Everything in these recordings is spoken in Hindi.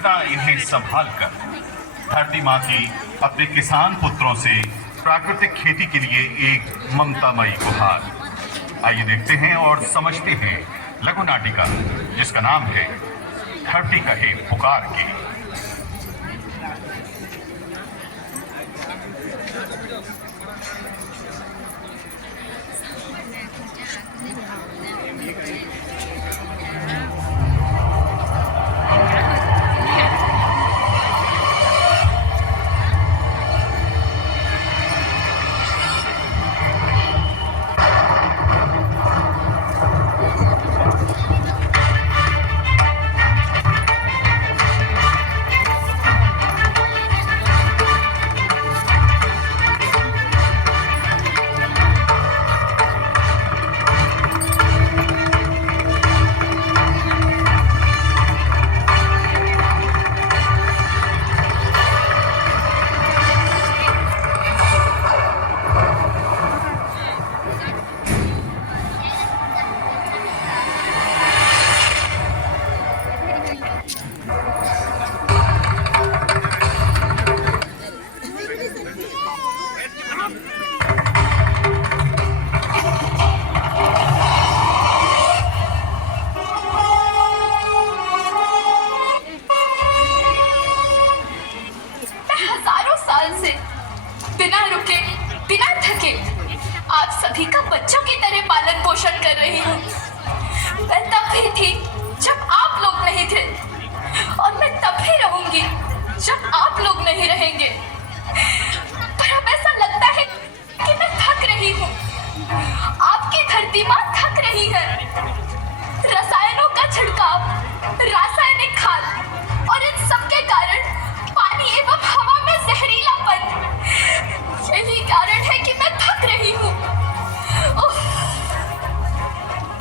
रखना इन्हें संभाल कर। धरती माँ की अपने किसान पुत्रों से प्राकृतिक खेती के लिए एक ममतामयी गुहार। आइए देखते हैं और समझते हैं लघु नाटिका जिसका नाम है धरती कहे पुकार के। आप सभी का बच्चों की तरह पालन पोषण कर रही हूँ। मैं तब भी थी जब आप लोग नहीं थे, और मैं तब भी रहूंगी जब आप लोग नहीं रहेंगे। पर अब ऐसा लगता है कि मैं थक रही हूँ। आपकी धरती माँ थक रही है। रसायनों का छिड़काव, रासायनिक खाद और इन सब के कारण पानी एवं हवा में जहरीलापन, यही कारण है कि मैं थक रही हूँ।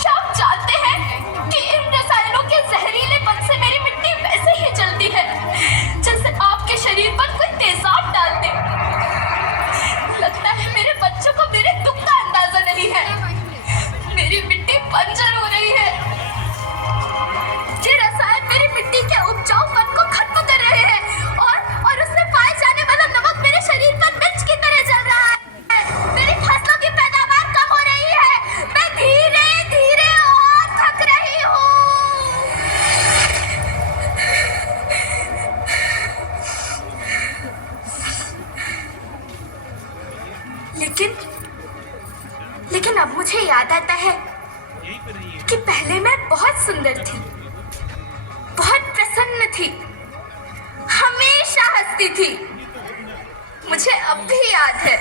क्या आप जानते हैं कि इन रसायनों के जहरीलेपन से मेरी मिट्टी वैसे ही जलती है जैसे आपके शरीर पर कोई तेजाब डाल दे। लगता है मेरे बच्चों को मेरे दुख का अंदाजा नहीं है। मेरी मिट्टी बंजर हो रही है। ये रसायन मेरी मिट्टी के उपजाऊपन को खत्म कर रहे हैं और उसमें पाए जाने वाला नमक मेरे शरीर पर मिर्च की तरह जल रहा है। मेरी फसलों की पैदावार कम हो रही है। मैं धीरे धीरे और थक रही हूँ। लेकिन अब मुझे याद आता है कि पहले मैं बहुत सुंदर थी, बहुत प्रसन्न थी, हमेशा हंसती थी। मुझे अब भी याद है।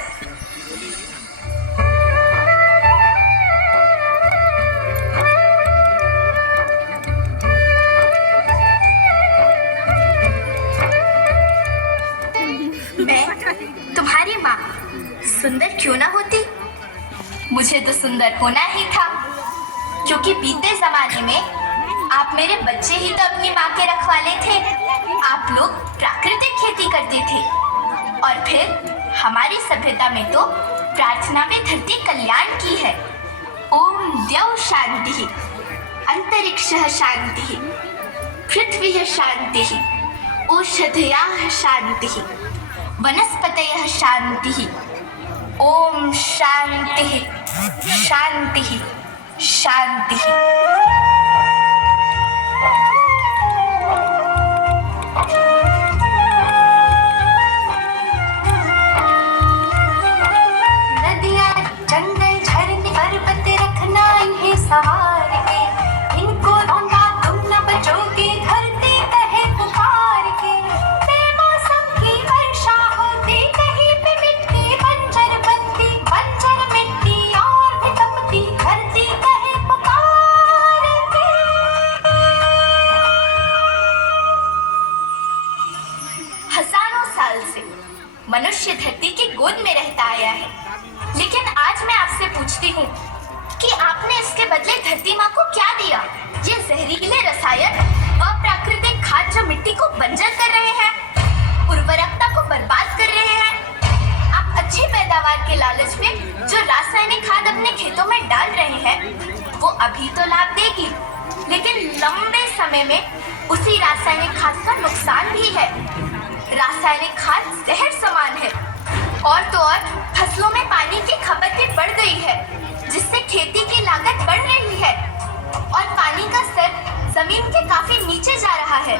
मैं तुम्हारी माँ सुंदर क्यों ना होती? मुझे तो सुंदर होना ही था, क्योंकि बीते जमाने में आप मेरे बच्चे ही तो अपनी माँ के रखवाले थे। आप लोग प्राकृतिक खेती करते थे, और फिर हमारी सभ्यता में तो प्रार्थना में धरती कल्याण की है। ओम द्यौ शांति, अंतरिक्षः शांति, पृथ्वी शांति, औषधयः शांति, वनस्पतयः शांति। ओम शांति शांति शांति। नदियाँ, जंगल, झरने, पर्वत रखना इन्हें संवार के। इनको रोंदा तुम न बचोगे, धरती कहे पुकार के। बेमौसम की वर्षा होती, कहीं पे मिट्टी बंजर बनती, बंजर मिट्टी और भी तपती, धरती कहे पुकार के। हजारों साल से मनुष्य धरती की गोद में रहता आया है, लेकिन आज मैं आपसे पूछती हूँ कि आपने इसके बदले धरती माँ को क्या दिया? ये जहरीले रसायन, अप्राकृतिक खाद जो मिट्टी को बंजर कर रहे हैं, उर्वरकता को बर्बाद कर रहे हैं। आप अच्छी पैदावार के लालच में जो रासायनिक खाद अपने खेतों में डाल रहे हैं, वो अभी तो लाभ देगी, लेकिन लंबे समय में उसी रासायनिक खाद का नुकसान रासायनिक खाद जहर समान है। और तो और फसलों में पानी की खपत भी बढ़ गई है, जिससे खेती की लागत बढ़ रही है और पानी का स्तर जमीन के काफी नीचे जा रहा है।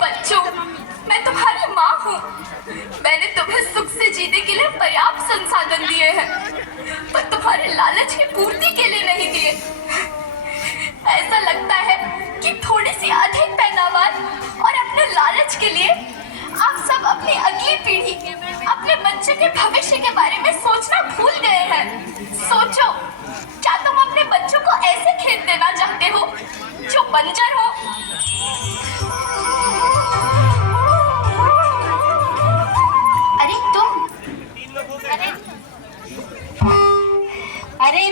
बच्चों, मैं तुम्हारी माँ हूँ। मैंने तुम्हें सुख से जीने के लिए पर्याप्त संसाधन दिए हैं, पर तुम्हारे लालच की पूर्ति के लिए नहीं दिए। ऐसा लगता है कि थोड़ी सी अधिक पैदावार और अपने लालच के लिए आप सब अपनी अगली पीढ़ी, अपने बच्चे के भविष्य के बारे में सोचना भूल गए हैं। सोचो, क्या तुम अपने बच्चों को ऐसे खेत देना चाहते हो जो बंजर हो? अरे तुम, अरे